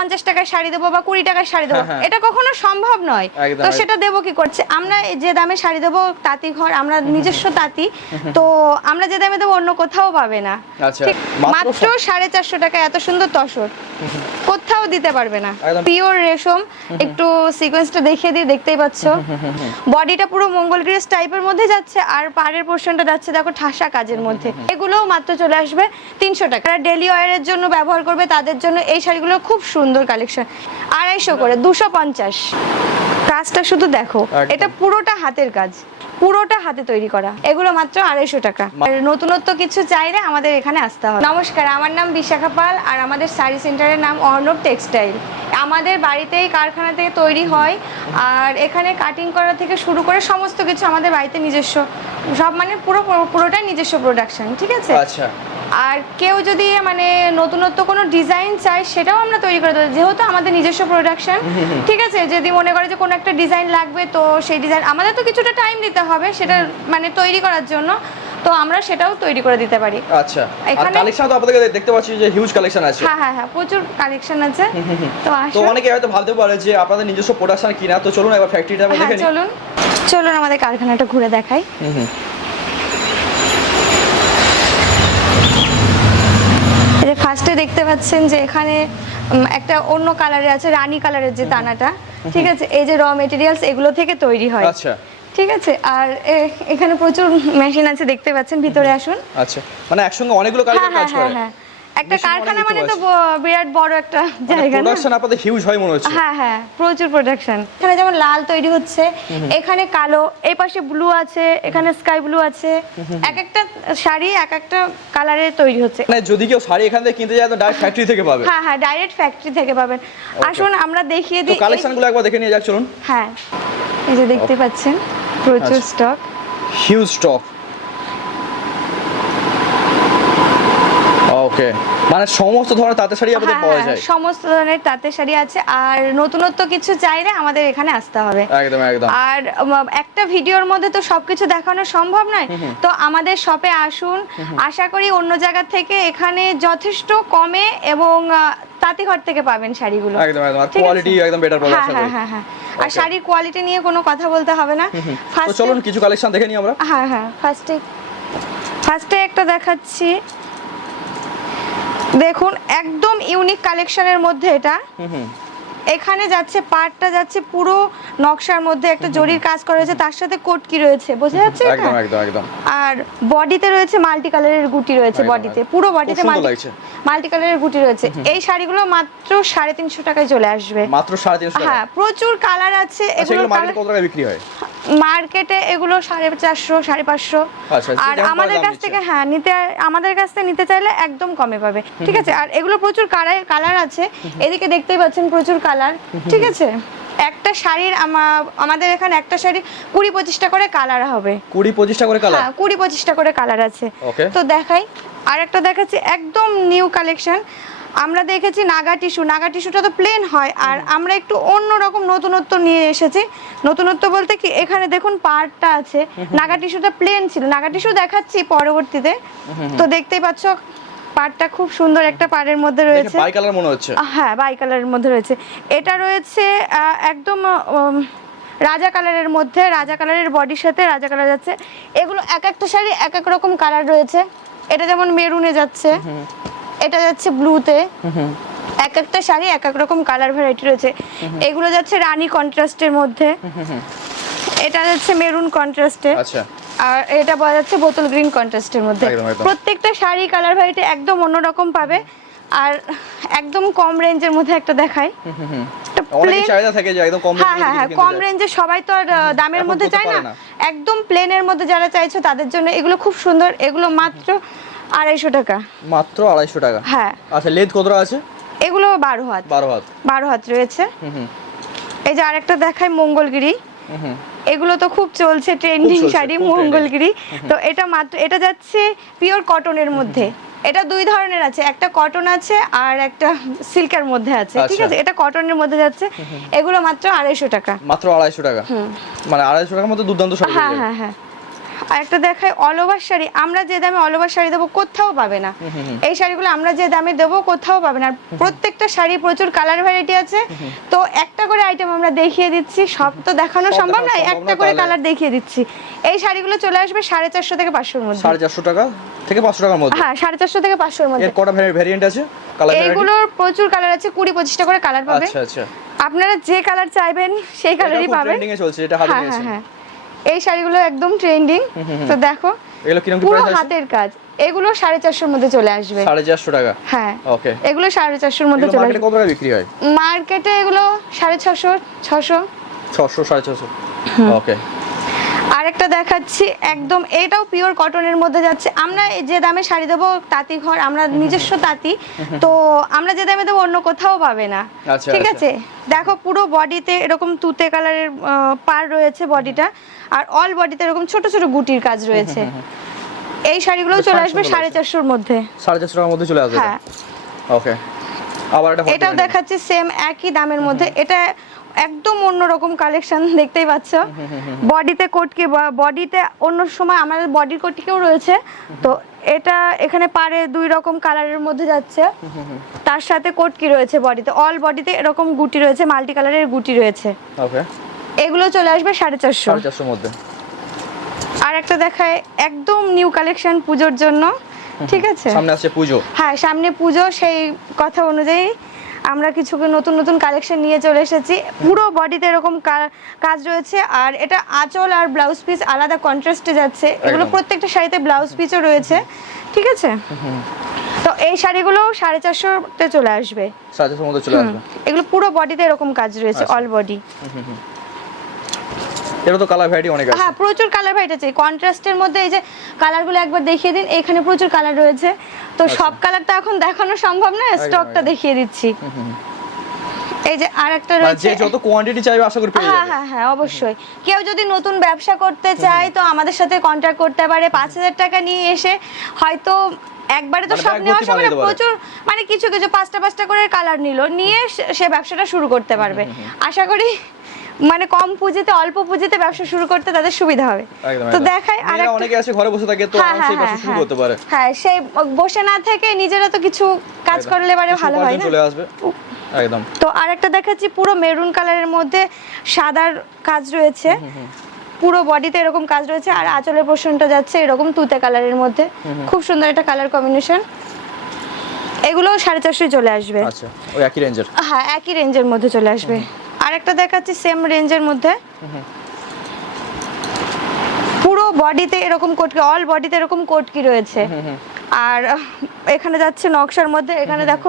পঞ্চাশ টাকায় শাড়ি দেবো বা কুড়ি টাকায় শাড়ি দেবো হ্যাঁ, হ্যাঁ। এটা কখনো সম্ভব নয়। তো সেটা দেবো কি করছে? আমরা যে দামে শাড়ি দেবো তাঁতি ঘর আমরা নিজস্ব তাঁতি তো আমরা যে দামে দেবো অন্য কোথাও পাবে না। আচ্ছা, মাত্র সাড়ে চারশো টাকা এত সুন্দর তসর। কোথাও দিতে পারবে না। পিওর রেশম। একটু সিকোয়েন্সটা দেখিয়ে দিয়ে দেখতেই পাচ্ছ। বডিটা পুরো মঙ্গলগিরিস টাইপের মধ্যে যাচ্ছে আর পাড়ের পোর্শনটা যাচ্ছে দেখো ঠাসা কাজের মধ্যে। এগুলোও মাত্র চলে আসবে তিনশো টাকা। যারা ডেলি ওয়ারের জন্য ব্যবহার করবে তাদের জন্য এই শাড়িগুলো খুব সুন্দর কালেকশন আড়াইশো করে দুশো পঞ্চাশ। কাজটা শুধু দেখো এটা পুরোটা হাতের কাজ। পুরোটা হাতে তৈরি করা। এগুলো মাত্র আড়াইশো টাকা। নতুনত্ব কিছু চাইলে আমাদের এখানে আসতে হবে। নমস্কার আমার নাম বিশাখা পাল আর আমাদের শাড়ি সেন্টারের নাম অর্ণব টেক্সটাইল। আমাদের বাড়িতেই কারখানা থেকে তৈরি হয় আর এখানে কাটিং করা থেকে শুরু করে সমস্ত কিছু আমাদের বাড়িতে নিজস্ব। সব মানে পুরো পুরোটাই নিজস্ব প্রোডাকশন ঠিক আছে? আচ্ছা। আর কেউ যদি মানে নতুনত্ব কোনো ডিজাইন চায় সেটাও আমরা তৈরি করে দেবো। যেহেতু আমাদের নিজস্ব প্রোডাকশন ঠিক আছে? যদি মনে করে যে কোনো একটা ডিজাইন লাগবে তো সেই ডিজাইন আমাদের তো কিছুটা টাইম দিতে হবে সেটা মানে তৈরি করার জন্য। তো আমরা সেটাও তৈরি করে দিতে পারি। আচ্ছা। এখানে- কালেকশন তো আপনাদের দেখতে পাচ্ছি যে হিউজ কালেকশন আছে। হ্যাঁ হ্যাঁ হ্যাঁ প্রচুর কালেকশন আছে। তো তো অনেকে হয়তো ভাবতে পারে যে আপনাদের নিজস্ব প্রোডাকশন কিনা। তো চলুন একবার ফ্যাক্টরিটা হ্যাঁ দেখে নিই। চলুন। চলুন আমাদের কারখানাটা ঘুরে দেখাই। যে ফার্স্টে দেখতে পাচ্ছেন যে এখানে একটা অন্য কালারে আছে রানী কালারের যে দানাটা। ঠিক আছে? এই যে র মেটেরিয়ালস এগুলো থেকে তৈরি হয়। আচ্ছা। ঠিক আছে আর এখানে প্রচুর মেশিন আছে দেখতে পাচ্ছেন ভিতরে আসুন। আচ্ছা মানে একসঙ্গে অনেকগুলো হ্যাঁ হ্যাঁ কাজ করে। হ্যাঁ একটা কারখানা মানে তো বিরাট বড় একটা জায়গা না? প্রোডাকশন আপনাদের হিউজ হয় মনে হচ্ছে। হ্যাঁ হ্যাঁ প্রচুর প্রোডাকশন এখানে যেমন লাল তৈরি হচ্ছে এখানে কালো এই পাশে ব্লু আছে এখানে স্কাই ব্লু আছে। এক একটা শাড়ি এক একটা কালারের তৈরি হচ্ছে। মানে যদি কেউ শাড়ি এখান থেকে কিনতে যায় তো ডাইরেক্ট ফ্যাক্টরি থেকে পাবে। হ্যাঁ হ্যাঁ ডাইরেক্ট ফ্যাক্টরি থেকে পাবেন। আসুন আমরা দেখিয়ে দিই এই- কালেকশনগুলো একবার দেখে নিয়ে যাক চলুন। হ্যাঁ এই যে দেখতে পাচ্ছেন। প্রচুর। স্টক হিউজ স্টক ওকে মানে সমস্ত ধরনের তাঁতের শাড়ি আপনাদের হ্যাঁ পাওয়া হ্যাঁ, যায়। সমস্ত ধরনের তাঁতের শাড়ি আছে। আর নতুনত্ব কিছু চাইলে আমাদের এখানে আসতে হবে। একদম একদম। আর একটা ভিডিওর মধ্যে তো সবকিছু দেখানো সম্ভব নয়। তো আমাদের শপে আসুন। আশা করি অন্য জায়গা থেকে এখানে যথেষ্ট কমে এবং তাঁতিঘর থেকে পাবেন শাড়িগুলো। একদম একদম? কোয়ালিটি একদম বেটার পাবে হ্যাঁ হ্যাঁ হ্যাঁ হ্যাঁ। আর শাড়ির কোয়ালিটি নিয়ে কোনো কথা বলতে হবে না। তো ফার্স্ট চলুন কিছু কালেকশন দেখে নিই আমরা। হ্যাঁ হ্যাঁ ফার্স্টে ফার্স্টে একটা দেখাচ্ছি। দেখুন একদম ইউনিক কালেকশনের মধ্যে এটা। হুম। এখানে যাচ্ছে পাটটা যাচ্ছে পুরো নকশার মধ্যে একটা জরির কাজ করা হয়েছে তার সাথে কোটকি রয়েছে? বোঝা যাচ্ছে? একদম একদম একদম। আর বডিতে রয়েছে মাল্টি কালারের গুটি রয়েছে বডিতে পুরো বডিতে মাল্টি। মাল্টি কালারের গুটি রয়েছে। এই শাড়িগুলো মাত্র সাড়ে তিনশো টাকায় চলে আসবে। মাত্র সাড়ে তিনশো টাকা হ্যাঁ প্রচুর কালার আছে আচ্ছা এগুলো মার্কেট কত টাকায় বিক্রি হয়? মার্কেটে এগুলো সাড়ে চারশো সাড়ে পাঁচশো। আচ্ছা, আর আমাদের কাছ থেকে হ্যাঁ নিতে আমাদের কাছ থেকে নিতে চাইলে একদম কমে পাবে ঠিক আছে? আর এগুলো প্রচুর কালার কালার আছে। এদিকে দেখতেই পাচ্ছেন প্রচুর কালার ঠিক আছে? একটা শাড়ির আমাদের এখানে একটা শাড়ি কুড়ি পঁচিশটা করে কালার হবে। কুড়ি পঁচিশটা করে কালার? হ্যাঁ কুড়ি পঁচিশটা করে কালার আছে। তো দেখাই আর একটা দেখাচ্ছি একদম নিউ কালেকশন। আমরা দেখেছি নাগা টিস্যু। নাগা টিস্যুটা তো প্লেন হয় আর আমরা একটু অন্য রকম নতুনত্ব নিয়ে এসেছি। নতুনত্ব বলতে কি এখানে দেখুন পার্টটা আছে। নাগা টিস্যুটা প্লেন ছিল। নাগা টিস্যু দেখাচ্ছি পরবর্তীতে। তো দেখতেই পাচ্ছ পার্টটা খুব সুন্দর একটা পাড়ের মধ্যে রয়েছে। বাই কালার মনে হচ্ছে। হ্যাঁ বাই কালারের মধ্যে রয়েছে। এটা রয়েছে একদম রাজা কালারের মধ্যে। রাজা কালারের বডির সাথে রাজা কালার যাচ্ছে। এগুলো এক একটা শাড়ি এক এক রকম কালার রয়েছে। এটা যেমন মেরুনে যাচ্ছে। এটা যাচ্ছে ব্লুতে। এক একটা শাড়ি এক এক রকম কালার ভ্যারাইটি রয়েছে। এগুলো যাচ্ছে রানী কন্ট্রাস্টের মধ্যে। এটা যাচ্ছে মেরুন কন্ট্রাস্টে। আচ্ছা। আর এটা পাওয়া যাচ্ছে বোতল গ্রিন কন্ট্রাস্টের মধ্যে। প্রত্যেকটা শাড়ি কালার ভ্যারাইটি একদম অন্যরকম পাবে। আর একদম কম রেঞ্জের মধ্যে একটা দেখাই। একটা চাহিদা থাকে যে একদম কম হ্যাঁ হ্যাঁ হ্যাঁ কম রেঞ্জে সবাই তো আর দামের মধ্যে চায় না। একদম প্লেনের মধ্যে যারা চাইছো তাদের জন্য এগুলো খুব সুন্দর। এগুলো মাত্র আড়াইশো টাকা। মাত্র আড়াইশো টাকা? হ্যাঁ। আচ্ছা লেন্থ কতটা আছে? এগুলো বারো হাত। বারো হাত। বারো হাত রয়েছে। এই যে আরেকটা দেখায় মঙ্গলগিরি। এগুলো তো খুব চলছে ট্রেন্ডিং শাড়ি মঙ্গলগিরি। তো এটা মাত্র এটা যাচ্ছে পিওর কটনের মধ্যে। এটা দুই ধরনের আছে একটা কটন আছে আর একটা সিল্কের মধ্যে আছে ঠিক আচ্ছা। আছে? এটা কটনের মধ্যে যাচ্ছে। এগুলো মাত্র আড়াইশো টাকা। মাত্র আড়াইশো টাকা? মানে আড়াইশো টাকার মধ্যে দুর্দান্ত শাড়ি হ্যাঁ হ্যাঁ হ্যাঁ। আর একটা দেখাই অল ওভার শাড়ি। আমরা যে দামে অল ওভার শাড়ি দেবো কোথাও পাবে না। এই শাড়িগুলো আমরা যে দামে দেবো কোথাও পাবে না। প্রত্যেকটা শাড়ি প্রচুর কালার ভ্যারাইটি আছে। তো একটা করে আইটেম আমরা দেখিয়ে দিচ্ছি। সব তো দেখানো সম্ভব নয় একটা করে কালার দেখিয়ে দিচ্ছি। এই শাড়িগুলো চলে আসবে সাড়ে চারশো থেকে পাঁচশোর মধ্যে। সাড়ে চারশো টাকা থেকে পাঁচশো টাকার মধ্যে। হ্যাঁ সাড়ে চারশো থেকে পাঁচশোর মধ্যে। এর কটা ভ্যারিয়েন্ট আছে? কালার এইগুলোর প্রচুর কালার আছে কুড়ি পঁচিশটা করে কালার পাবে। আচ্ছা আচ্ছা। আপনারা যে কালার চাইবেন সেই কালারই পাবেন। ট্রেন্ডিং এ চলছে এটা হাতে হ্যাঁ হ্যাঁ নিয়েছেন হ্যাঁ। এই শাড়িগুলো একদম ট্রেন্ডিং তো দেখো এগুলো কীরকম পুরো হাতের কাজ। এগুলো সাড়ে চারশোর মধ্যে চলে আসবে। সাড়ে চারশো টাকা? হ্যাঁ। ওকে এগুলো সাড়ে চারশোর মধ্যে চলে মার্কেটে আসবে। কত টাকা বিক্রি হয়? মার্কেটে এগুলো সাড়ে ছশো ছশো। ছশো সাড়ে ছশো। ওকে আরেকটা দেখাচ্ছি একদম এটাও পিওর কটনের মধ্যে যাচ্ছে। আমরা যে দামে শাড়ি দেবো তাঁতি ঘর আমরা নিজস্ব তাঁতি তো আমরা যে দামে দেবো অন্য কোথাও পাবে না। আচ্ছা, ঠিক আচ্ছা। আছে? দেখো পুরো বডিতে এরকম তুতে কালারের পার রয়েছে বডিটা আর অল বডিতে এরকম ছোট ছোট গুটির কাজ রয়েছে। এই শাড়িগুলো চলে আসবে সাড়ে চারশোর মধ্যে। সাড়ে চারশো টাকার মধ্যে চলে আসবে। হ্যাঁ। ওকে আবার এটাও দেখাচ্ছি সেম একই দামের মধ্যে। এটা একদম অন্যরকম কালেকশন দেখতেই পাচ্ছ। বডিতে কোটকি বডিতে অন্য সময় আমাদের বডির কোটকিও রয়েছে। তো এটা এখানে পারে দুই রকম কালারের মধ্যে যাচ্ছে। তার সাথে কোটকি রয়েছে বডিতে অল বডিতে এরকম গুটি রয়েছে মাল্টি কালারের গুটি রয়েছে। ওকে এগুলো চলে আসবে সাড়ে চারশো। মধ্যে। আর একটা দেখায় একদম নিউ কালেকশন পুজোর জন্য। ঠিক আছে? সামনে আসছে পুজো। হ্যাঁ সামনে পুজো সেই কথা অনুযায়ী আমরা কিছু নতুন নতুন কালেকশন নিয়ে চলে এসেছি। পুরো বডিতে এরকম কাজ রয়েছে আর এটা আঁচল আর ব্লাউজ পিস আলাদা কন্ট্রাস্টে যাচ্ছে। এগুলো প্রত্যেকটা শাড়িতে ব্লাউজ পিসও রয়েছে। ঠিক আছে? তো এই শাড়িগুলো সাড়ে চারশোতে চলে আসবে। সাড়ে চারশোর মধ্যে চলে আসবে। এগুলো পুরো বডিতে এরকম কাজ রয়েছে আচ্ছা। অল বডি এটা তো কালার ভ্যারাইটি অনেক আছে। হ্যাঁ প্রচুর কালার ভ্যারাইটি আছে। কন্ট্রাস্টের মধ্যে এই যে কালারগুলো একবার দেখিয়ে দিন এখানে প্রচুর কালার রয়েছে। তো সব কালার তো এখন দেখানো সম্ভব না স্টকটা দেখিয়ে দিচ্ছি। এই যে আর একটা মানে রয়েছে। যে যত কোয়ান্টিটি চাইবে আশা করি পেয়ে হ্যাঁ যাবে। হ্যাঁ হ্যাঁ অবশ্যই। কেউ যদি নতুন ব্যবসা করতে চায় তো আমাদের সাথে কন্ট্যাক্ট করতে পারে। পাঁচ হাজার টাকা নিয়ে এসে হয়তো একবারে তো মানে সব মাল নিতে পারে। প্রচুর মানে কিছু কিছু পাঁচটা পাঁচটা করে কালার নিল। নিয়ে সে ব্যবসাটা শুরু করতে পারবে। আশা করি মানে কম পুঁজিতে অল্প পুঁজিতে ব্যবসা শুরু করতে তাদের সুবিধা হবে। তো। দেখায় আর অনেকে আছে ঘরে বসে থাকে তো হ্যাঁ, সেই হ্যাঁ, ব্যবসা শুরু হ্যাঁ, করতে পারে। হ্যাঁ সেই বসে না থেকে নিজেরা তো কিছু কাজ করলে পারে ভালো হয় না? চলে আসবে। একদম। তো আরেকটা দেখাচ্ছি পুরো মেরুন কালারের মধ্যে সাদার কাজ রয়েছে। পুরো বডিতে এরকম কাজ রয়েছে আর আঁচলের পোর্শনটা যাচ্ছে এরকম তুতে কালারের মধ্যে। খুব সুন্দর একটা কালার কম্বিনেশন। এগুলো সাড়ে চারশো চলে আসবে। আচ্ছা ওই একই রেঞ্জের? হ্যাঁ একই রেঞ্জের মধ্যে চলে আসবে। আরেকটা দেখাচ্ছি সেম রেঞ্জের মধ্যে। পুরো বডিতে এরকম কোটকি অল বডিতে এরকম কোটকি রয়েছে? আর এখানে যাচ্ছে নকশার মধ্যে এখানে দেখো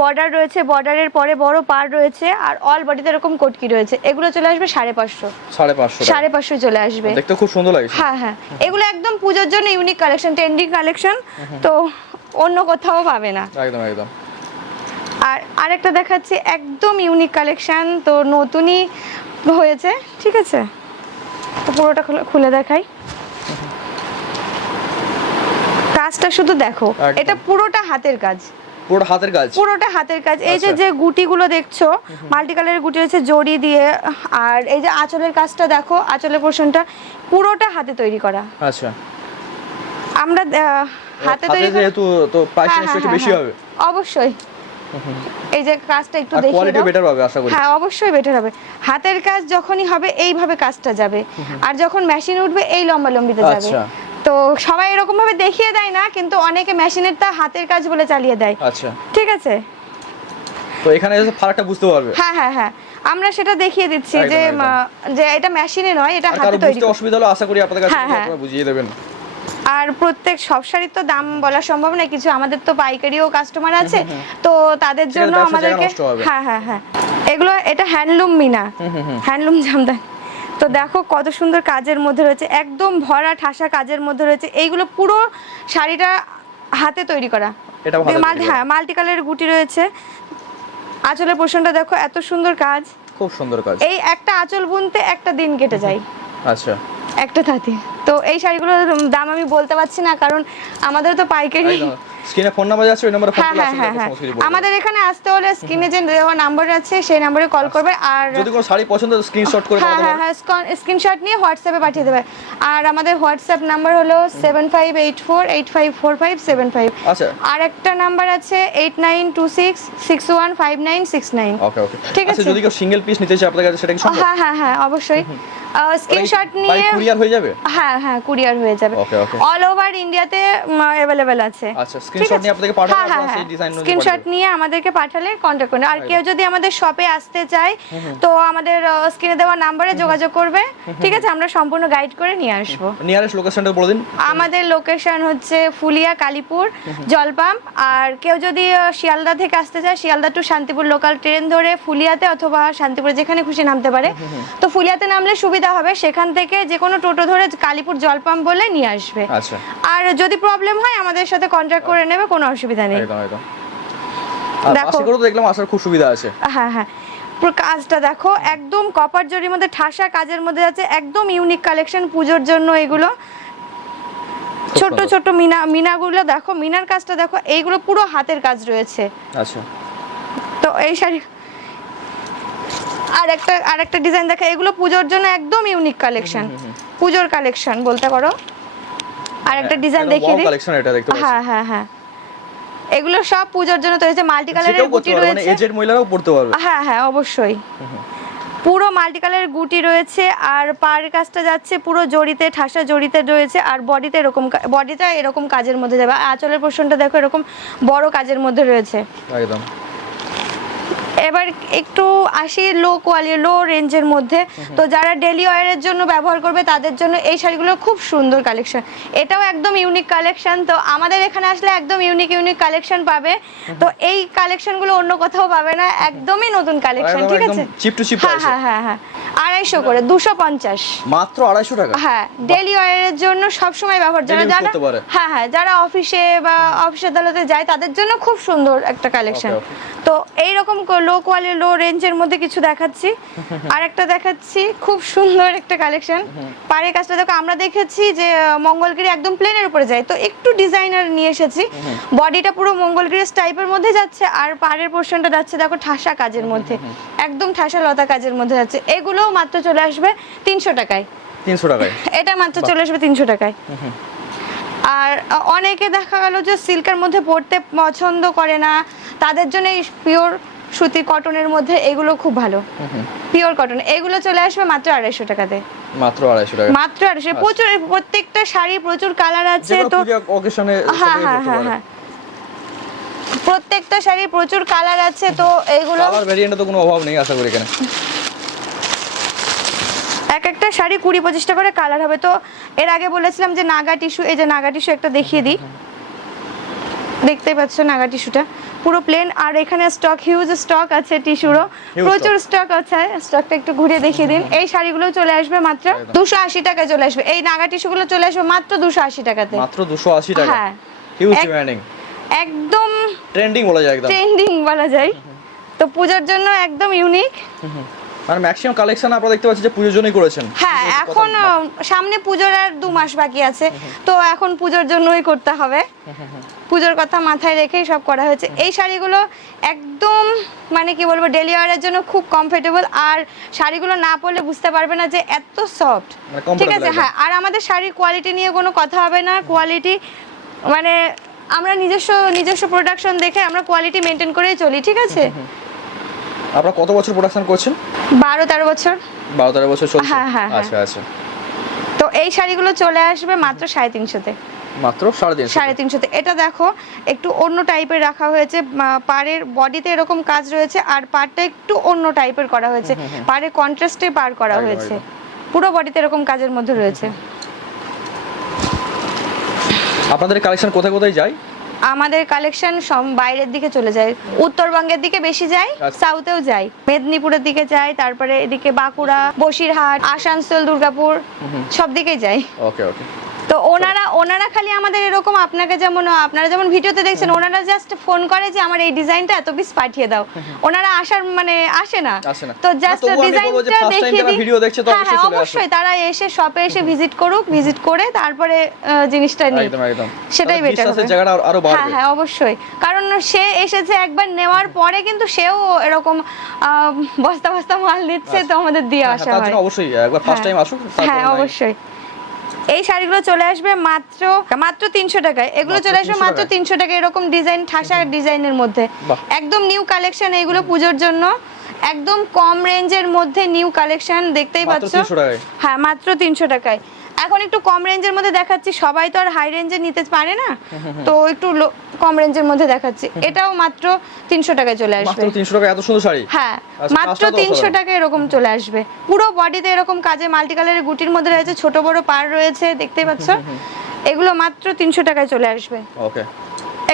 বর্ডার রয়েছে বর্ডারের পরে বড় পার রয়েছে আর অল বডিতে এরকম কোটকি রয়েছে? এগুলো চলে আসবে সাড়ে পাঁচশো। সাড়ে পাঁচশো। সাড়ে পাঁচশো চলে আসবে। দেখতে খুব সুন্দর লাগে হ্যাঁ হ্যাঁ। এগুলো একদম পুজোর জন্য ইউনিক কালেকশন ট্রেন্ডিং কালেকশন তো অন্য কোথাও পাবে না। একদম একদম। আর আরেকটা দেখাচ্ছি একদম ইউনিক কালেকশন তো নতুনই হয়েছে ঠিক আছে? তো পুরোটা খুলে- দেখাই। কাজটা শুধু দেখো এটা পুরোটা হাতের কাজ। পুরো হাতের কাজ। পুরোটা হাতের কাজ। এই যে আচ্ছা। যে গুটিগুলো দেখছ মাল্টি কালারের গুটি রয়েছে জড়ি দিয়ে আর এই যে আঁচলের কাজটা দেখো আঁচলের পোর্শনটা পুরোটা হাতে তৈরি করা। আচ্ছা। আমরা হাতে তৈরি যেহেতু তো প্রাইস হ্যাঁ, একটু হ্যাঁ, বেশি হ্যাঁ, হবে। অবশ্যই। এই যে কাজটা একটু দেখিয়ে কোয়ালিটি বেটার হবে আশা করি। হ্যাঁ অবশ্যই বেটার হবে। হাতের কাজ যখনই হবে এইভাবে কাজটা যাবে। আর যখন মেশিন উঠবে এই লম্বা লম্বিতে যাবে। আচ্ছা। তো সবাই এরকম ভাবে দেখিয়ে দেয় না কিন্তু অনেকে মেশিনের তা হাতের কাজ বলে চালিয়ে দেয়। আচ্ছা। ঠিক আছে? তো এখানে এসে ফারাকটা বুঝতে পারবে। হ্যাঁ হ্যাঁ হ্যাঁ। আমরা সেটা দেখিয়ে দিচ্ছি যে যে এটা মেশিনে নয় এটা হাতে তৈরি বুঝতে অসুবিধা হলে আশা করি আপনাদের কাছে হ্যাঁ, হ্যাঁ। বুঝিয়ে দেবেন। আর প্রত্যেক সব শাড়ির তো দাম বলা সম্ভব না কিছু আমাদের তো পাইকারিও কাস্টমার আছে তো তাদের জন্য আমাদেরকে হ্যাঁ হ্যাঁ হ্যাঁ। এগুলো এটা হ্যান্ডলুম মিনা। হ্যান্ডলুম জামদানি। তো দেখো কত সুন্দর কাজের মধ্যে রয়েছে একদম ভরা ঠাসা কাজের মধ্যে রয়েছে। এইগুলো পুরো শাড়িটা হাতে তৈরি করা। হ্যাঁ মাল্টি কালারের গুটি রয়েছে। আঁচলের পোষণটা দেখো এত সুন্দর কাজ। খুব সুন্দর কাজ। এই একটা আঁচল বুনতে একটা দিন কেটে যায়। আচ্ছা। একটা তাঁতি। তো এই শাড়িগুলোর দাম আমি বলতে পারছি না কারণ আমাদের তো পাইকারি স্ক্রিনে ফোন নাম্বার আছে ওই নাম্বারে ফোন হ্যাঁ করলে হ্যাঁ হ্যাঁ। হ্যাঁ। আমাদের এখানে আসতে হলে স্ক্রিনে যে দেওয়া নাম্বার আছে সেই নাম্বারে কল করবে আর যদি কোনো শাড়ি পছন্দ স্ক্রিনশট করে হ্যাঁ হ্যাঁ হ্যাঁ স্ক্রিনশট নিয়ে হোয়াটসঅ্যাপে পাঠিয়ে দেবে। আর আমাদের হোয়াটসঅ্যাপ নাম্বার হলো seven five eight four eight five four five seven five আচ্ছা। আর একটা নাম্বার আছে eight nine two six six one five nine six nine okay okay ঠিক আচ্ছা আছে। যদি কেউ সিঙ্গেল পিস নিতে চায় আপনাদের কাছে সেটা কি সম্ভব? হ্যাঁ হ্যাঁ হ্যাঁ অবশ্যই। স্ক্রিনশট নিয়ে কুরিয়ার হয়ে যাবে? হ্যাঁ হ্যাঁ কুরিয়ার হয়ে যাবে. অল ওভার ইন্ডিয়াতে অ্যাভেলেবেল আছে। আচ্ছা, screenshot নিয়ে আপনাদেরকে পাঠালে হ্যাঁ হ্যাঁ আপনারা সেই হ্যাঁ। design স্ক্রিনশট নিয়ে আমাদেরকে পাঠালে কন্ট্যাক্ট করুন। আর কেউ যদি আমাদের শপে আসতে চায় তো আমাদের স্ক্রিনে দেওয়া নাম্বারে যোগাযোগ করবে। ঠিক আছে আমরা সম্পূর্ণ গাইড করে নিয়ে আসব। নিয়ারেস্ট লোকেশনটা বলে দিন। আমাদের লোকেশন হচ্ছে ফুলিয়া কালীপুর জলপাম। আর কেউ যদি শিয়ালদা থেকে আসতে চায় Sealdah to Shantipur local train ধরে ফুলিয়াতে অথবা শান্তিপুর যেখানে খুশি নামতে পারে তো ফুলিয়াতে নামলে সুবিধা হবে। সেখান থেকে যে কোনো টোটো ধরে কালীপুর জলপাম বলে নিয়ে আসবে। আচ্ছা। আর যদি প্রবলেম হয় আমাদের সাথে কন্ট্যাক্ট করে নেবে কোনো অসুবিধা নেই। দেখো। দেখলাম আসার খুব সুবিধা আছে। হ্যাঁ হ্যাঁ। পুরো কাজটা দেখো একদম কপার জরির মধ্যে ঠাসা কাজের মধ্যে আছে একদম ইউনিক কালেকশন পুজোর জন্য এগুলো। ছোট ছোট মিনা মিনাগুলো দেখো মিনার কাজটা দেখো এইগুলো পুরো হাতের কাজ রয়েছে। আচ্ছা। তো এই শাড়ি আর একটা আর একটা ডিজাইন দেখো এগুলো পুজোর জন্য একদম ইউনিক কালেকশন পুজোর কালেকশন বলতে পারো। আর একটা ডিজাইন দেখিয়ে দিই। কালেকশন এটা দেখতে পাচ্ছি। হ্যাঁ হ্যাঁ হ্যাঁ। এগুলো সব পুজোর জন্য তৈরি হয়েছে মাল্টি কালারের গুটি মানে রয়েছে। এজেড মহিলারাও পড়তে পারবে। হ্যাঁ হ্যাঁ অবশ্যই। পুরো মাল্টি কালারের গুটি রয়েছে আর পাড়ের কাজটা যাচ্ছে পুরো জড়িতে ঠাসা জড়িতে রয়েছে আর বডিতে এরকম বডিটা এরকম কাজের মধ্যে যাবে। আঁচলের পোর্শনটা দেখো এরকম বড় কাজের মধ্যে রয়েছে। একদম। এবার একটু আসি লো কোয়ালিটি লো রেঞ্জের মধ্যে। তো যারা ডেলি ওয়ারের জন্য ব্যবহার করবে তাদের জন্য এই শাড়িগুলো খুব সুন্দর কালেকশন এটাও একদম ইউনিক কালেকশন তো আমাদের এখানে আসলে একদম ইউনিক ইউনিক কালেকশন পাবে। তো এই কালেকশনগুলো অন্য কোথাও পাবে না। একদমই নতুন কালেকশন ঠিক আছে? cheap হ্যাঁ হ্যাঁ হ্যাঁ হ্যাঁ। আড়াইশো করে দুশো পঞ্চাশ। মাত্র আড়াইশো টাকা? হ্যাঁ ডেলি ওয়ারের জন্য সব সময় ব্যবহার যারা করতে হ্যাঁ হ্যাঁ যারা অফিসে বা অফিস আদালতে যায় তাদের জন্য খুব সুন্দর একটা কালেকশন তো এইরকম লো কোয়ালিটি লো রেঞ্জের মধ্যে কিছু দেখাচ্ছি। আর একটা দেখাচ্ছি খুব সুন্দর একটা কালেকশন পাড়ের কাজটা দেখো আমরা দেখেছি যে মঙ্গলগিরি একদম প্লেনের উপরে যায়। তো একটু ডিজাইনার নিয়ে এসেছি। বডিটা পুরো মঙ্গলগিরি টাইপের মধ্যে যাচ্ছে আর পাড়ের পোর্শনটা যাচ্ছে দেখো ঠাসা কাজের মধ্যে। একদম ঠাসা লতা কাজের মধ্যে যাচ্ছে। এগুলোও মাত্র চলে আসবে তিনশো টাকায়। তিনশো টাকায়? এটা মাত্র চলে আসবে তিনশো টাকায়। আর অনেকে দেখা গেল যে সিল্কের মধ্যে পরতে পছন্দ করে না তাদের জন্য এই পিওর সুতি কটনের মধ্যে এগুলো খুব ভালো। Pure cotton. এগুলো চলে আসবে মাত্র আড়াইশো টাকাতে। মাত্র আড়াইশো টাকা। মাত্র আড়াইশো প্রচুর প্রত্যেকটা শাড়ি প্রচুর কালার আছে তো হ্যাঁ হ্যাঁ হ্যাঁ হ্যাঁ। প্রত্যেকটা শাড়ি প্রচুর কালার আছে তো এইগুলো কালার ভ্যারিয়েন্টে তো কোনো অভাব নেই আশা করি এখানে। এক একটা শাড়ি কুড়ি পঁচিশটা করে কালার হবে। তো এর আগে বলেছিলাম যে নাগা টিস্যু এই যে নাগা টিস্যু একটা দেখিয়ে দিই। দেখতেই পাচ্ছ নাগা টিস্যুটা। পুরো প্লেন আর এখানে স্টক হিউজ স্টক আছে টিস্যুরও। প্রচুর স্টক আছে। স্টকটা একটু ঘুরিয়ে দেখিয়ে দিন। এই শাড়িগুলো চলে আসবে মাত্র। দুশো আশি টাকায় চলে আসবে। এই নাগা টিস্যুগুলো চলে আসবে মাত্র দুশো আশি টাকাতে। মাত্র দুশো আশি টাকা। হ্যাঁ। একদম ট্রেন্ডিং বলা যায় একদম। ট্রেন্ডিং বলা যায়। তো পূজার জন্য একদম ইউনিক আর ম্যাক্সিমাম কালেকশন আপনারা দেখতে পাচ্ছেন যে পুজোর জন্যই করেছেন। হ্যাঁ এখন সামনে পুজোর আর দু মাস বাকি আছে তো এখন পুজোর জন্যই করতে হবে। পুজোর কথা মাথায় রেখেই সব করা হয়েছে। এই শাড়িগুলো একদম মানে কি বলব ডেলি ওয়ারের জন্য খুব কমফোর্টেবল আর শাড়িগুলো না পরলে বুঝতে পারবে না যে এত সফট মানে ঠিক আছে হ্যাঁ আর আমাদের শাড়ির কোয়ালিটি নিয়ে কোনো কথা হবে না। কোয়ালিটি মানে আমরা নিজস্ব নিজস্ব প্রোডাকশন দেখে আমরা কোয়ালিটি মেনটেন করেই চলি ঠিক আছে? আপনারা কত বছর প্রোডাকশন করছেন? বারো তেরো বছর। বারো তেরো বছর চলছে? হ্যাঁ, হ্যাঁ, হ্যাঁ। আচ্ছা আচ্ছা। তো এই শাড়িগুলো চলে আসবে মাত্র সাড়ে তিনশোতে মাত্র সাড়ে তিনশো সাড়ে তিনশোতে এটা দেখো একটু অন্য টাইপের রাখা হয়েছে। পাড়ের বডিতে এরকম কাজ রয়েছে আর পাড়টা একটু অন্য টাইপের করা হয়েছে। পাড়ের কন্ট্রাস্টে পার করা হয়েছে। পুরো বডিতে এরকম কাজের মধ্যে রয়েছে। আপনাদের কালেকশন কোথায় কোথায় যায়? আমাদের কালেকশন সব বাইরের দিকে চলে যায়। উত্তরবঙ্গের দিকে বেশি যায় আচ্ছা। সাউথেও যায়। মেদিনীপুরের দিকে যায় তারপরে এদিকে বাঁকুড়া বসিরহাট আসানসোল দুর্গাপুর সব দিকেই যায়। ওকে ওকে তো ওনারা ওনারা খালি আমাদের এরকম আপনাকে যেমন আপনারা যেমন ভিডিওতে দেখছেন ওনারা জাস্ট ফোন করে যে আমার এই ডিজাইনটা এত পিস পাঠিয়ে দাও। ওনারা আসার মানে আসে না। তো জাস্ট ডিজাইনটা দেখিয়ে দিই। video দেখছে তো হ্যাঁ হ্যাঁ অবশ্যই অবশ্যই তারা এসে শপে এসে ভিজিট করুক ভিজিট করে তারপরে জিনিসটা নিই একদম একদম। সেটাই বেটার হবে। জায়গাটা আরো- হ্যাঁ বাড়বে। হ্যাঁ অবশ্যই। কারণ সে এসেছে একবার নেওয়ার পরে কিন্তু সেও এরকম বস্তা বস্তা মাল নিচ্ছে তো আমাদের দিয়ে হ্যাঁ, আসা হয়। অবশ্যই একবার ফার্স্ট টাইম হ্যাঁ। আসুক হ্যাঁ অবশ্যই। এই শাড়িগুলো চলে আসবে মাত্র মাত্র তিনশো টাকায়। এগুলো চলে আসবে মাত্র? তিনশো টাকা এরকম ডিজাইন ঠাসা ডিজাইনের মধ্যে। একদম নিউ কালেকশন এইগুলো পুজোর জন্য। একদম কম রেঞ্জের মধ্যে নিউ কালেকশন দেখতেই পাচ্ছ? হ্যাঁ মাত্র তিনশো টাকায়। এখন একটু কম রেঞ্জের মধ্যে দেখাচ্ছি। সবাই তো আর হাই রেঞ্জে নিতে পারে না। তো একটু কম রেঞ্জের মধ্যে দেখাচ্ছি। এটাও মাত্র তিনশো টাকায় চলে আসবে। মাত্র তিনশো টাকা এত সুন্দর শাড়ি? হ্যাঁ আচ্ছা, মাত্র কাজটা তো তিনশো অসাধারণ। টাকা এরকম চলে আসবে। পুরো বডিতে এরকম কাজে মাল্টি কালারের গুটির মধ্যে রয়েছে ছোট বড় পার রয়েছে দেখতেই পাচ্ছ? এগুলো মাত্র তিনশো টাকায় চলে আসবে। ওকে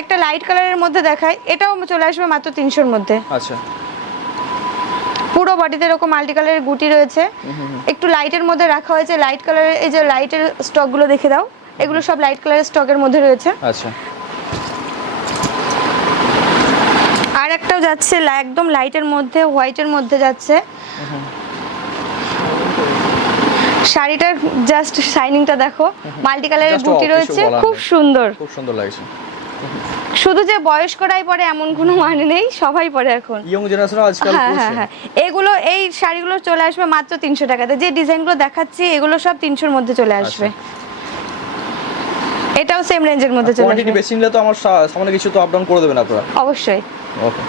একটা লাইট কালারের মধ্যে দেখায় এটাও চলে আসবে মাত্র তিনশোর মধ্যে। আচ্ছা। পুরো বডিতে এরকম মাল্টি কালারের গুটি রয়েছে। একটু লাইটের মধ্যে রাখা হয়েছে। লাইট কালারের এই যে লাইটের স্টকগুলো দেখে দাও। এগুলো সব লাইট কালারের স্টকের মধ্যে রয়েছে। আচ্ছা। আর একটাও যাচ্ছে লা- একদম লাইটের মধ্যে হোয়াইটের মধ্যে যাচ্ছে। শাড়িটার জাস্ট শাইনিংটা দেখো। মাল্টি কালারের গুটি রয়েছে। খুব সুন্দর। খুব সুন্দর লাগছে। শুধু যে বয়স্করাই পরে এমন কোনো মানে নেই সবাই পরে এখন। ইয়ং জেনারেশন আজকাল হ্যাঁ হ্যাঁ হ্যাঁ। এগুলো এই শাড়িগুলো চলে আসবে মাত্র তিনশো টাকাতে। যে ডিজাইনগুলো দেখাচ্ছি এগুলো সব তিনশোর মধ্যে চলে আসবে। এটাও সেম রেঞ্জের মধ্যে চলে আসবে। বেশি নিলে তো আমার সা- সামান্য কিছু তো আপ ডাউন করে দেবেন আপনারা। অবশ্যই। ওকে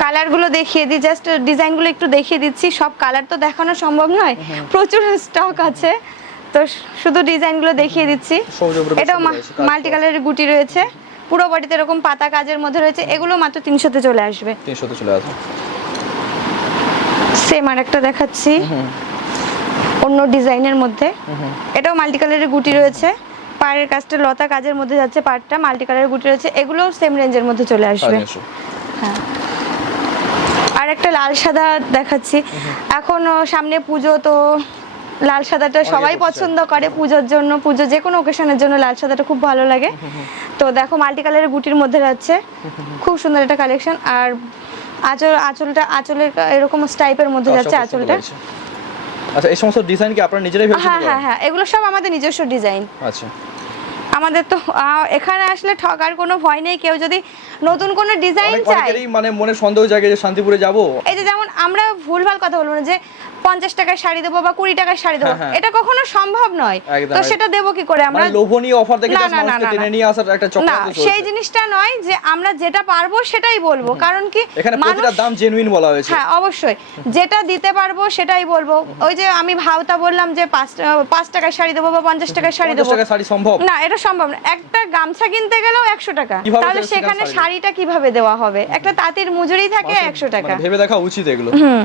কালারগুলো দেখিয়ে দিই জাস্ট ডিজাইনগুলো একটু দেখিয়ে দিচ্ছি। সব কালার তো দেখানো সম্ভব নয়। প্রচুর স্টক আছে। তো শুধু ডিজাইনগুলো দেখিয়ে দিচ্ছি। এটাও মাল্টি কালারের গুটি রয়েছে। পুরো বডিতে এরকম পাতা কাজের মধ্যে রয়েছে। এগুলো মাত্র তিনশোতে চলে আসবে। তিনশোতে চলে আসে সেম আর একটা দেখাচ্ছি অন্য ডিজাইনের মধ্যে। এটাও মাল্টি কালারের গুটি রয়েছে। পাড়ের কাজটা লতা কাজের মধ্যে যাচ্ছে পাড়টা মাল্টি কালারের গুটি রয়েছে। এগুলো সেম রেঞ্জের মধ্যে চলে আসবে। তিনশো আর একটা লাল সাদা দেখাচ্ছি। এখন সামনে পুজো তো লাল সাদাটা সবাই পছন্দ করে পুজোর জন্য পুজো যে কোনো ওকেশনের জন্য লাল সাদাটা খুব ভালো লাগে। তো দেখো মাল্টি কালারের গুটির মধ্যে যাচ্ছে। খুব সুন্দর একটা কালেকশন আর আঁচল আঁচলটা আঁচলের এরকম টাইপের মধ্যে যাচ্ছে আঁচলটা। আচ্ছা এই সমস্ত ডিজাইন কি আপনারা নিজেরাই ভেবে হ্যাঁ হ্যাঁ হ্যাঁ এগুলো সব আমাদের নিজস্ব ডিজাইন আচ্ছা। আমাদের তো এখানে আসলে ঠকার কোনো ভয় নেই। কেউ যদি নতুন কোনো ডিজাইন চায় মানে মনে সন্দেহ জাগে যে শান্তিপুরে যাব। এই যে যেমন আমরা ভুলভাল কথা বলব না যে পঞ্চাশ টাকায় শাড়ি দেবো বা কুড়ি টাকায় শাড়ি দেবো। হ্যাঁ, হ্যাঁ। এটা কখনো সম্ভব নয়। তো সেটা দেবো কি করে আমরা মানে লোভনীয় অফার দেখে না, না, না, না, সেই জিনিসটা নয় যে আমরা যেটা পারব সেটাই বলব। কারণ কি এখানে প্রতিটা দাম জেনুইন বলা হয়েছে। হ্যাঁ অবশ্যই। যেটা দিতে পারব সেটাই বলব। ওই যে আমি ভাওতা বললাম যে পাঁচ টাকার শাড়ি দেবো বা পঞ্চাশ টাকার শাড়ি দেবো। শাড়ি সম্ভব? না এটা সম্ভব না। একটা গামছা কিনতে গেলেও একশো টাকা। তাহলে সেখানে শাড়িটা কীভাবে দেওয়া হবে? একটা তাঁতির মজুরি থাকে একশো টাকা। মানে ভেবে দেখা উচিত এগুলো। হুম।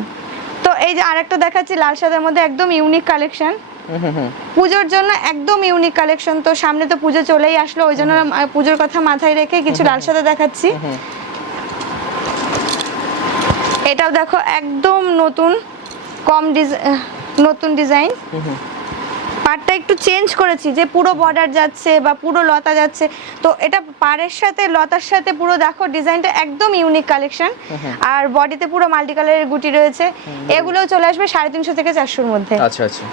এই যে আরেকটা দেখাচ্ছি লাল সাদের মধ্যে একদম ইউনিক কালেকশন পুজোর জন্য একদম ইউনিক কালেকশন তো সামনে তো পুজো চলেই আসলো ওই জন্য পুজোর কথা মাথায় রেখে কিছু লাল সাদা দেখাচ্ছি। এটাও দেখো একদম নতুন কম ডিজাইন নতুন ডিজাইন পাড়টা একটু চেঞ্জ করেছি যে পুরো বর্ডার যাচ্ছে বা পুরো লতা যাচ্ছে। তো এটা পাড়ের সাথে লতার সাথে পুরো দেখো ডিজাইনটা একদম ইউনিক কালেকশন আর বডিতে পুরো মাল্টি কালারের গুটি রয়েছে। এগুলোও চলে আসবে সাড়ে তিনশো থেকে চারশোর মধ্যে। আচ্ছা আচ্ছা।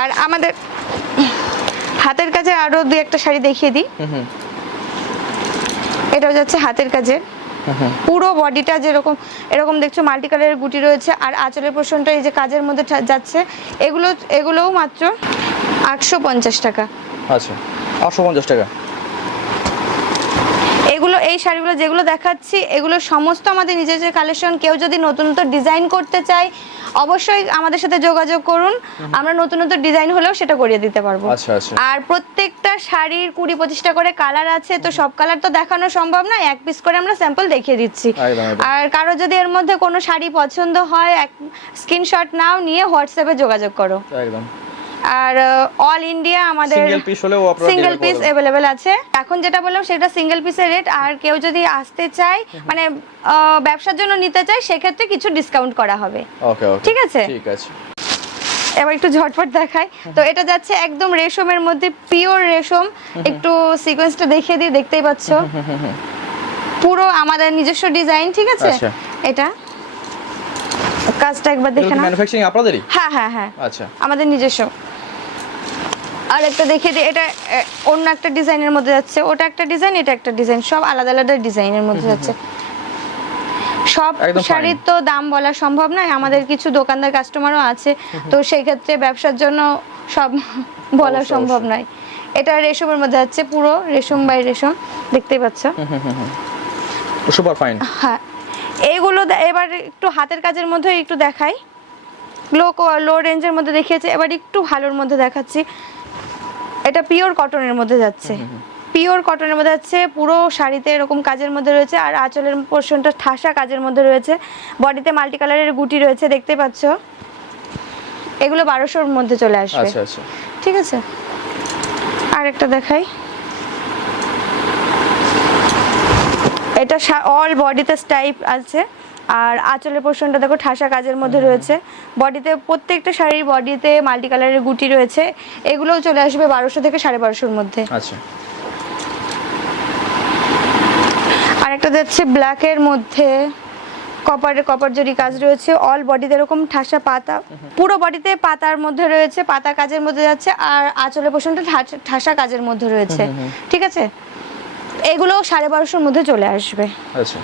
আর আমাদের হাতের কাছে আরও দুই একটা শাড়ি দেখিয়ে দিই। হুম। এটাও যাচ্ছে হাতের কাজে। পুরো বডিটা যেরকম এরকম দেখছ মাল্টি কালারের গুটি রয়েছে আর আঁচলের পোষণটা এই যে কাজের মধ্যে যাচ্ছে এগুলো এগুলোও মাত্র আটশো পঞ্চাশ টাকা। আচ্ছা আটশো পঞ্চাশ টাকা। এগুলো এই শাড়িগুলো যেগুলো দেখাচ্ছি এগুলো সমস্ত আমাদের নিজের কালেকশন কেউ যদি নতুন নতুন ডিজাইন করতে চায় অবশ্যই আমাদের সাথে যোগাযোগ করুন। আমরা নতুন নতুন ডিজাইন হলেও সেটা করিয়ে দিতে পারব। আচ্ছা আচ্ছা। আর প্রত্যেকটা শাড়ির কুড়ি পঁচিশটা করে কালার আছে তো সব কালার তো দেখানো সম্ভব না এক পিস করে আমরা স্যাম্পল দেখিয়ে দিচ্ছি। আর কারও যদি এর মধ্যে কোনো শাড়ি পছন্দ হয় এক স্ক্রিনশট নাও নিয়ে হোয়াটসঅ্যাপে যোগাযোগ করো। একদম। আর অল ইন্ডিয়া আমাদের সিঙ্গেল পিস। অ্যাভেলেবেল আছে। এখন যেটা বললাম সেটা সিঙ্গেল পিসের রেট আর কেউ যদি আসতে চায় মানে ব্যবসার জন্য নিতে চায় সেক্ষেত্রে কিছু ডিসকাউন্ট করা হবে। ওকে ওকে ঠিক আছে? ঠিক আছে। এবার একটু ঝটপট দেখাই। তো এটা যাচ্ছে একদম রেশমের মধ্যে পিওর রেশম। একটু সিকোয়েন্সটা দেখিয়ে দিই দেখতেই পাচ্ছ? পুরো আমাদের নিজস্ব ডিজাইন ঠিক আছে? আচ্ছা। এটা। কাজটা একবার দেখে না ম্যানুফ্যাকচারিং আপনাদেরই? হ্যাঁ হ্যাঁ হ্যাঁ। আচ্ছা। আমাদের নিজস্ব। আর একটা দেখিয়ে দিই এটা অন্য একটা ডিজাইনের মধ্যে যাচ্ছে। ওটা একটা ডিজাইন এটা একটা ডিজাইন সব আলাদা আলাদা ডিজাইনের মধ্যে যাচ্ছে। সব শাড়ির তো দাম বলা সম্ভব নয় আমাদের কিছু দোকানদার কাস্টমারও আছে। তো সেই ক্ষেত্রে ব্যবসার জন্য সব বলা সম্ভব নয়। এটা রেশমের মধ্যে যাচ্ছে পুরো রেশম বাই রেশম দেখতেই পাচ্ছ। সুপার ফাইন হ্যাঁ। এইগুলো এবার একটু হাতের কাজের মধ্যে একটু দেখাই। লো লো রেঞ্জের মধ্যে দেখিয়েছে এবার একটু ভালোর মধ্যে দেখাচ্ছি। এটা পিওর কটনের মধ্যে যাচ্ছে। পিওর কটনের মধ্যে যাচ্ছে পুরো শাড়িতে এরকম কাজের মধ্যে রয়েছে আর আঁচলের পোর্শনটা ঠাসা কাজের মধ্যে রয়েছে। বডিতে মাল্টি কালারের গুটি রয়েছে দেখতে পাচ্ছ? এগুলো বারোশোর মধ্যে চলে আসবে। আচ্ছা আচ্ছা। ঠিক আছে? আর একটা দেখাই। এটা অল বডিতে স্টাইপ আছে। আর আঁচলের পোর্শনটা দেখো ঠাসা কাজের মধ্যে রয়েছে। বডিতে প্রত্যেকটা শাড়ির বডিতে মাল্টি কালারের গুটি রয়েছে। এগুলোও চলে আসবে বারোশো থেকে সাড়ে বারোশোর মধ্যে। আচ্ছা। আর একটা যাচ্ছে ব্ল্যাকের মধ্যে। কপারের কপার জরি কাজ রয়েছে। অল বডিতে এরকম ঠাসা পাতা। পুরো বডিতে পাতার মধ্যে রয়েছে পাতা কাজের মধ্যে যাচ্ছে। আর আঁচলের পোষণটা ঠাসা কাজের মধ্যে রয়েছে। ঠিক আছে? এগুলো সাড়ে বারোশোর মধ্যে চলে আসবে। আচ্ছা।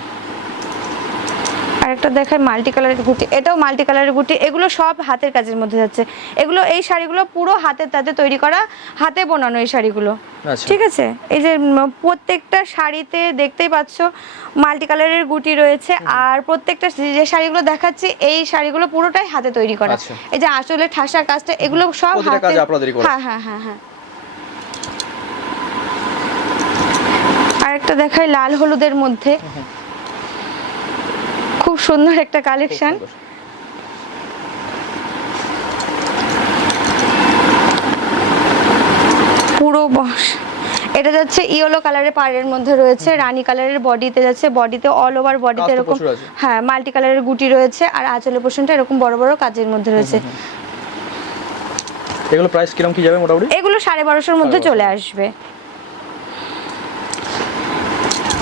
আর একটা দেখায় মাল্টি কালারের গুটি। এটাও মাল্টি কালারের গুটি। এগুলো সব হাতের কাজের মধ্যে যাচ্ছে। এগুলো এই শাড়িগুলো পুরো হাতের তাতে তৈরি করা হাতে বোনানো এই শাড়িগুলো। আচ্ছা। ঠিক আছে? এই যে প্রত্যেকটা শাড়িতে দেখতেই পাচ্ছ মাল্টি কালারের গুটি রয়েছে। আর প্রত্যেকটা যে শাড়িগুলো দেখাচ্ছি এই শাড়িগুলো পুরোটাই হাতে তৈরি করা। আচ্ছা। এই যে আসলে ঠাসা কাজটা এগুলো সব হাতে। হ্যাঁ হ্যাঁ হ্যাঁ হ্যাঁ। আর একটা দেখাই লাল হলুদের মধ্যে। খুব সুন্দর একটা কালেকশন পুরো বস। এটা যাচ্ছে ইয়েলো কালারের পাড়ের মধ্যে রয়েছে রানী কালারের বডিতে যাচ্ছে বডিতে অল ওভার বডিতে এরকম হ্যাঁ মাল্টি কালারের গুটি রয়েছে আর আঁচলের পোষণটা এরকম বড় বড় কাজের মধ্যে রয়েছে। এগুলো প্রাইস কীরকম কি যাবে মোটামুটি? এগুলো সাড়ে বারোশোর মধ্যে চলে আসবে।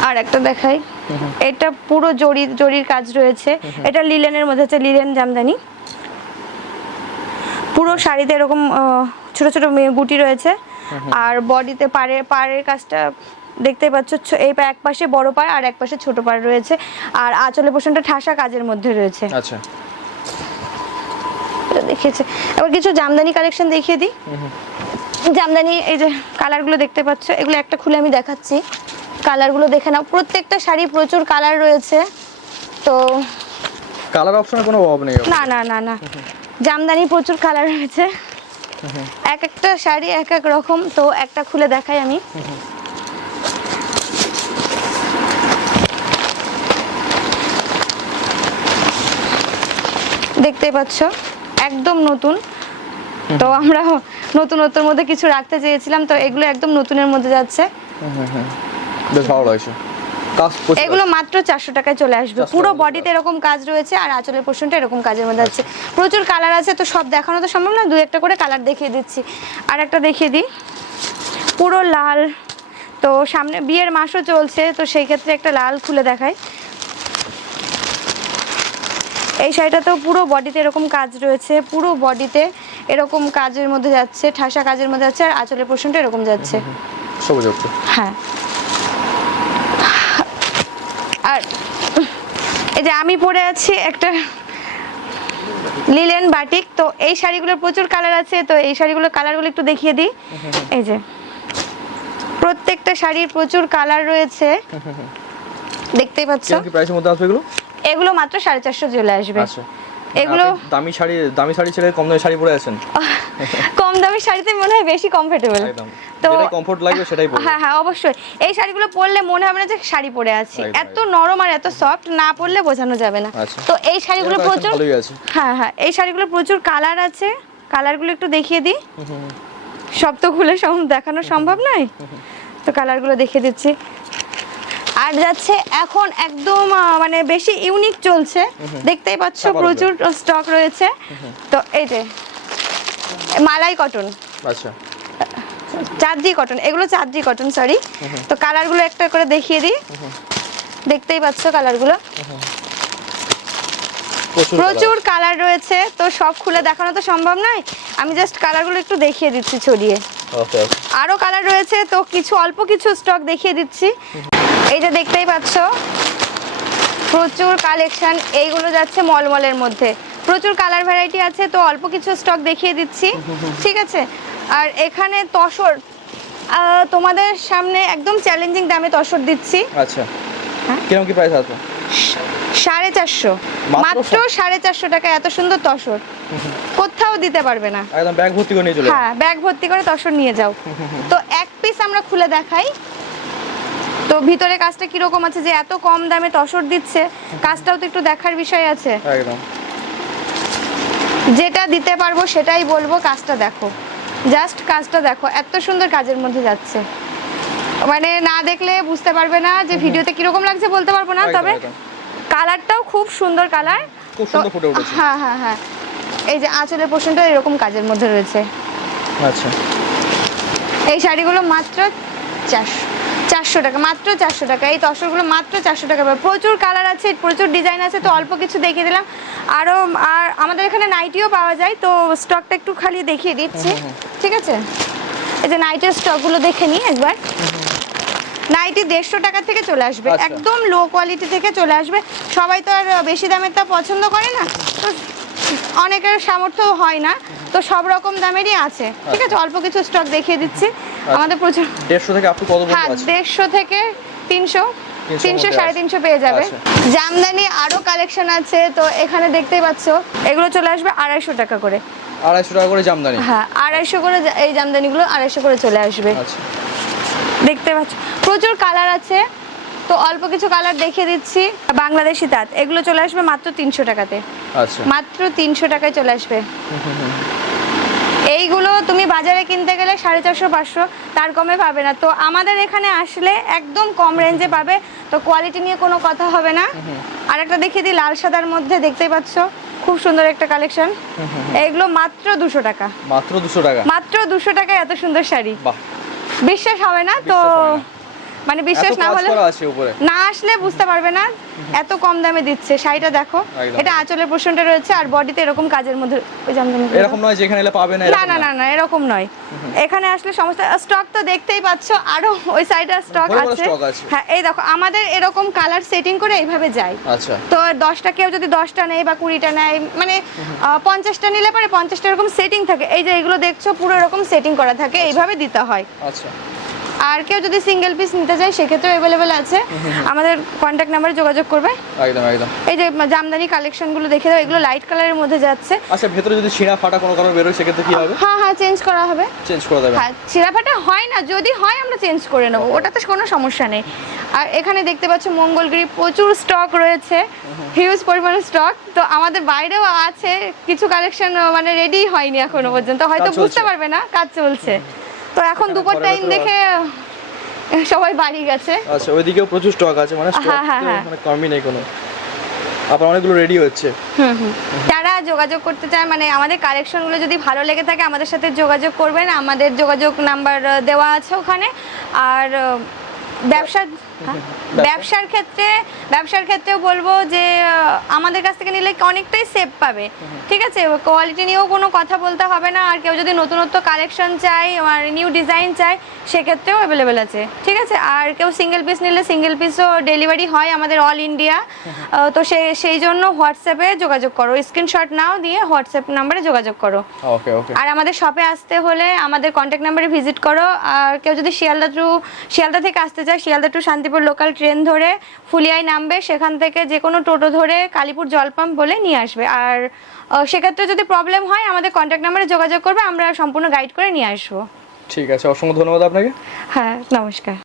আর একটা দেখাই। এটা পুরো জরি জরির কাজ রয়েছে। এটা লিলেনের মধ্যে হচ্ছে লিলেন জামদানি। পুরো শাড়িতে এরকম ছোট ছোট গুটি রয়েছে। আর বডিতে পাড়ে পাড়ের কাজটা দেখতে পাচ্ছ এই পা- এক পাশে বড় পাড় আর এক পাশে ছোট পাড় রয়েছে। আর আঁচলের পোষণটা ঠাসা কাজের মধ্যে রয়েছে। আচ্ছা। দেখিয়েছে। এবার কিছু জামদানি কালেকশন দেখিয়ে দিই। জামদানি এই যে কালারগুলো দেখতে পাচ্ছ এগুলো একটা খুলে আমি দেখাচ্ছি। কালারগুলো দেখে নাও। প্রত্যেকটা শাড়ি প্রচুর কালার রয়েছে। তো কালার অপশনের কোনো অভাব নেই। না না না না। জামদানি প্রচুর কালার রয়েছে। এক একটা শাড়ি এক এক রকম তো একটা খুলে দেখাই আমি। দেখতেই পাচ্ছ? একদম নতুন। তো আমরা নতুনত্বর মধ্যে কিছু রাখতে চেয়েছিলাম তো এগুলো একদম নতুনের মধ্যে যাচ্ছে। বেশ ভালো লাগছে। এগুলো মাত্র চারশো টাকায় চলে আসবে। পুরো বডিতে এরকম কাজ রয়েছে আর আঁচলের পোর্শনটা এরকম কাজের মধ্যে আছে। প্রচুর কালার আছে তো সব দেখানো তো সম্ভব না দু একটা করে কালার দেখিয়ে দিচ্ছি। আর একটা দেখিয়ে দিই। পুরো লাল। তো সামনে বিয়ের মাসও চলছে তো সেই ক্ষেত্রে একটা লাল খুলে দেখাই। এই শাড়িটাতেও পুরো বডিতে এরকম কাজ রয়েছে পুরো বডিতে এরকম কাজের মধ্যে যাচ্ছে ঠাসা কাজের মধ্যে যাচ্ছে আর আঁচলের পোর্শনটা এরকম যাচ্ছে। সবুজ হ্যাঁ। আর এই যে আমি পরে আছি একটা লিলেন বাটিক তো এই শাড়িগুলোর প্রচুর কালার আছে তো এই শাড়িগুলোর কালারগুলো একটু দেখিয়ে দিই। এই যে প্রত্যেকটা শাড়ির প্রচুর কালার রয়েছে। দেখতেই পাচ্ছ? কি প্রাইসের মধ্যে আসবে এগুলো? এগুলো মাত্র সাড়ে চারশো চলে আসবে। আচ্ছা। এগুলো আপনি দামি শাড়ি দামি শাড়ি ছেড়ে কম দামি শাড়ি পরে আছেন? কম দামি শাড়িতে মনে হয় বেশি কমফোর্টেবল তো যেটাই কমফোর্ট লাগবে সেটাই পরবে হ্যাঁ হ্যাঁ অবশ্যই। এই শাড়িগুলো পরলে মনে হবে না যে শাড়ি পরে আছি। এত নরম আর এত সফট না পরলে বোঝানো যাবে না। আচ্ছা। তো এই শাড়িগুলো প্রচুর ভালোই আছে। হ্যাঁ হ্যাঁ এই শাড়িগুলো প্রচুর কালার আছে। কালারগুলো একটু দেখিয়ে দিই। সব তো খুলে সব দেখানো সম্ভব নয়? তো কালারগুলো দেখিয়ে দিচ্ছি। আর যাচ্ছে এখন একদম মানে বেশি ইউনিক চলছে। দেখতেই পাচ্ছ প্রচুর স্টক রয়েছে। তো এই যে মালাই কটন আচ্ছা। চার্জি কটন এগুলো চার্জি কটন সরি তো কালারগুলো একটা করে দেখিয়ে দিই। দেখতেই পাচ্ছ কালারগুলো প্রচুর প্রচুর কালার রয়েছে তো সব খুলে দেখানো তো সম্ভব নয়। আমি জাস্ট কালারগুলো একটু দেখিয়ে দিচ্ছি ছড়িয়ে। আরও কালার রয়েছে তো কিছু অল্প কিছু স্টক দেখিয়ে দিচ্ছি। এই যে দেখতেই পাচ্ছ প্রচুর কালেকশন এইগুলো যাচ্ছে মলমলের মধ্যে। প্রচুর কালার ভ্যারাইটি আছে তো অল্প কিছু স্টক দেখিয়ে দিচ্ছি ঠিক আছে? আর এখানে তসর তোমাদের সামনে একদম চ্যালেঞ্জিং দামে তসর দিচ্ছি। আচ্ছা। হ্যাঁ? কীরকম কি প্রাইস আসবে সাড়ে চারশো। মাত্র মাত্র সাড়ে চারশো টাকা এত সুন্দর তসর। কোথাও দিতে পারবে না। একদম ব্যাগ ভর্তি করে নিয়ে চলে হ্যাঁ ব্যাগ ভর্তি করে তসর নিয়ে যাও। তো এক পিস আমরা খুলে দেখাই। তো ভিতরে কাজটা কীরকম আছে যে এত কম দামে তসর দিচ্ছে? কাজটাও তো একটু দেখার বিষয় আছে। একদম। যেটা দিতে পারব সেটাই বলব কাজটা দেখো। জাস্ট কাজটা দেখো এত সুন্দর কাজের মধ্যে যাচ্ছে। মানে না দেখলে বুঝতে পারবে না যে ভিডিওতে কীরকম লাগছে বলতে পারব না তবে কালারটাও খুব সুন্দর কালার। খুব সুন্দর ফুটে উঠেছে। হ্যাঁ হ্যাঁ হ্যাঁ। এই যে আঁচলের পোর্শনটা এরকম কাজের মধ্যে রয়েছে। আচ্ছা। এই শাড়িগুলো মাত্র চারশো। চারশো টাকা মাত্র চারশো টাকা। এই তসরগুলো মাত্র চারশো টাকা প্রচুর কালার আছে প্রচুর ডিজাইন আছে তো অল্প কিছু দেখিয়ে দিলাম। আরও আর আমাদের এখানে নাইটিও পাওয়া যায় তো স্টকটা একটু খালি দেখিয়ে দিচ্ছি। ঠিক আছে? এই যে নাইটের স্টকগুলো দেখে নিই একবার। নাইটি দেড়শো টাকা থেকে চলে আসবে। আচ্ছা। একদম লো কোয়ালিটি থেকে চলে আসবে। সবাই তো আর বেশি দামের তা পছন্দ করে না। তো অনেকের সামর্থ্য হয় না তো সব রকম দামেরই আছে। ঠিক আছে অল্প কিছু স্টক দেখিয়ে দিচ্ছি। আমাদের প্রচুর দেড়শো থেকে আপনি কত হ্যাঁ পর্যন্ত আছে দেড়শো থেকে তিনশো তিনশোর তিনশো সাড়ে তিনশো পেয়ে যাবে। আচ্ছা। জামদানি আরও কালেকশন আছে তো এখানে দেখতেই পাচ্ছ এগুলো চলে আসবে আড়াইশো টাকা করে। আড়াইশো টাকা করে জামদানি? হ্যাঁ আড়াইশো করে এই জামদানিগুলো আড়াইশো করে চলে আসবে। আচ্ছা। দেখতে পাচ্ছ প্রচুর কালার আছে তো অল্প কিছু কালার দেখিয়ে দিচ্ছি। বাংলাদেশি তাঁত এগুলো চলে আসবে মাত্র তিনশো টাকাতে। আচ্ছা মাত্র তিনশো টাকায় চলে আসবে। এইগুলো তুমি বাজারে কিনতে গেলে সাড়ে চারশো পাঁচশো তার কমে পাবে না। তো আমাদের এখানে আসলে একদম কম রেঞ্জে পাবে। তো কোয়ালিটি নিয়ে কোনো কথা হবে না। আর একটা দেখিয়ে দিই লাল সাদার মধ্যে দেখতেই পাচ্ছ। খুব সুন্দর একটা কালেকশন এগুলো মাত্র দুশো টাকা। মাত্র দুশো টাকা? মাত্র দুশো টাকায় এত সুন্দর শাড়ি। বাহ। বিশ্বাস হবে না তো। মানে বিশ্বাস না হলে না আসলে বুঝতে পারবে না এত কম দামে দিচ্ছে। শাড়িটা দেখো এটা আঁচলের পোর্শনটা রয়েছে আর বডিতে এরকম কাজের মধ্যে ওই এরকম নয় যেখানে এলে পাবে না না না না না এরকম নয়। এখানে আসলে সমস্ত স্টক তো দেখতেই পাচ্ছ আরও ওই সাইডে স্টক আছে। হ্যাঁ এই দেখো আমাদের এরকম কালার সেটিং করে এইভাবে যায়। আচ্ছা। তো দশটা কেউ যদি দশটা নেয় বা কুড়িটা নেয় মানে আহ, পঞ্চাশটা নিলে পরে পঞ্চাশটা এরকম সেটিং থাকে। এই যে এগুলো দেখছ পুরো এরকম সেটিং করা থাকে এইভাবে দিতে হয়। আচ্ছা। আর কেউ যদি সিঙ্গেল পিস নিতে চায় সেক্ষেত্রেও অ্যাভেলেবেল আছে। আমাদের কন্ট্যাক্ট নাম্বারে যোগাযোগ করবে। একদম একদম। এই যে জামদানি কালেকশনগুলো দেখে দাও এগুলো লাইট কালারের মধ্যে যাচ্ছে। আচ্ছা ভেতরে যদি ছিঁড়া ফাটা কোনো কারণে বেরোয় সেক্ষেত্রে কি হবে? হ্যাঁ হ্যাঁ চেঞ্জ করা হবে। চেঞ্জ করে দেবেন হ্যাঁ ছিঁড়াফাটা হয় না যদি হয় আমরা চেঞ্জ করে নেব। ওটাতে কোনো সমস্যা নেই। আর এখানে দেখতে পাচ্ছ মঙ্গলগিরি প্রচুর স্টক রয়েছে। হিউজ পরিমাণে স্টক তো আমাদের বাইরেও আছে কিছু কালেকশন মানে রেডি হয়নি এখনও পর্যন্ত। হয়তো বুঝতে পারবে না কাজ চলছে। তো এখন দুপুর টাইম দেখে সবাই বাড়ি গেছে। আচ্ছা ওইদিকেও প্রচুর স্টক আছে মানে স্টক হ্যাঁ, হ্যাঁ, হ্যাঁ। মানে কমই নেই কোনো। আবার অনেকগুলো রেডি হচ্ছে। হুম হুম। যারা যোগাযোগ করতে চায় মানে আমাদের কালেকশনগুলো যদি ভালো লেগে থাকে আমাদের সাথে যোগাযোগ করবেন। আমাদের যোগাযোগ নাম্বার দেওয়া আছে ওখানে। আর আহ, ব্যবসা। হ্যাঁ? ব্যবসার ক্ষেত্রে ব্যবসার ক্ষেত্রেও বলব যে আমাদের কাছ থেকে নিলে অনেকটাই সেভ পাবে। ঠিক আছে? কোয়ালিটি নিয়েও কোনো কথা বলতে হবে না। আর কেউ যদি নতুনত্ব কালেকশন চাই আর নিউ ডিজাইন চাই সেক্ষেত্রেও অ্যাভেলেবেল আছে। ঠিক আছে? আর কেউ সিঙ্গেল পিস নিলে সিঙ্গেল পিসও ডেলিভারি হয় আমাদের অল ইন্ডিয়া তো সেই সেই জন্য হোয়াটসঅ্যাপে যোগাযোগ করো। স্ক্রিনশট নাও দিয়ে হোয়াটসঅ্যাপ নাম্বারে যোগাযোগ করো। আর আমাদের শপে আসতে হলে আমাদের কন্ট্যাক্ট নাম্বারে ভিজিট করো। আর কেউ যদি শিয়ালদা টু শিয়ালদা থেকে আসতে চায় Sealdah to Shantipur local train ধরে ফুলিয়ায় নামবে সেখান থেকে যে কোনো টোটো ধরে কালীপুর জলপাম্প বলে নিয়ে আসবে। আর সেক্ষেত্রে যদি প্রবলেম হয় আমাদের কন্ট্যাক্ট নাম্বারে যোগাযোগ করবে আমরা সম্পূর্ণ গাইড করে নিয়ে আসব। ঠিক আছে অসংখ্য ধন্যবাদ আপনাকে। হ্যাঁ নমস্কার।